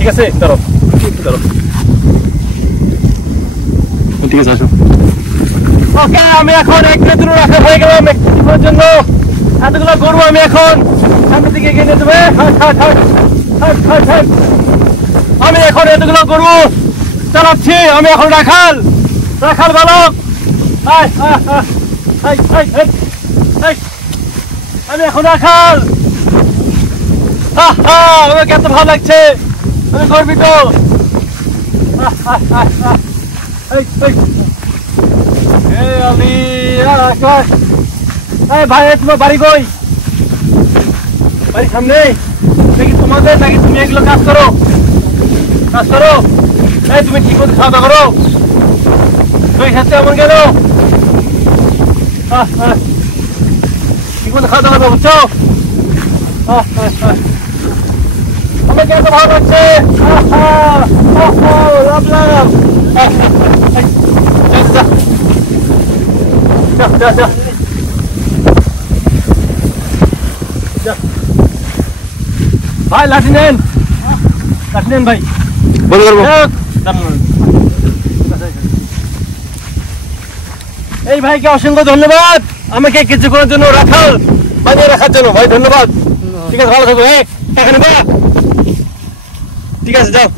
ঠিক আছে ধরো ধরো ঠিক আছে আসো ওকে আমি এখন এক মিনিট দূরে রাখা হয়ে গেলাম কিছুক্ষণের জন্য এতগুলো গরু আমি এখন সামনের দিকে এগিয়ে নিয়ে যাবে আমি এখন এতগুলো গরু চালাচ্ছি আমি এখন রাখাল রাখাল বালক আমি এখন রাখাল আমাকে এত ভালো লাগছে আমি গর্বিত ভাই তোমার বাড়ি কই বাড়ির সামনে নাকি তোমাদের নাকি তুমি এগুলো কাজ করো এই তুমি ঠিক মতো খাওয়া দাওয়া করো তুই সাথে এমন গেল ঠিক মতো খাওয়া দাওয়া করবো বুঝছো আমাকে এত ভালো লাগছে ভাই লাঠি নেন ভাই বন্ধ করবো এই ভাইকে অসংখ্য ধন্যবাদ আমাকে কিছুক্ষণের জন্য রাখাল বানিয়ে রাখার জন্য ভাই ধন্যবাদ ঠিক আছে ভালো থাকো হ্যাঁ ঠিক আছে যাও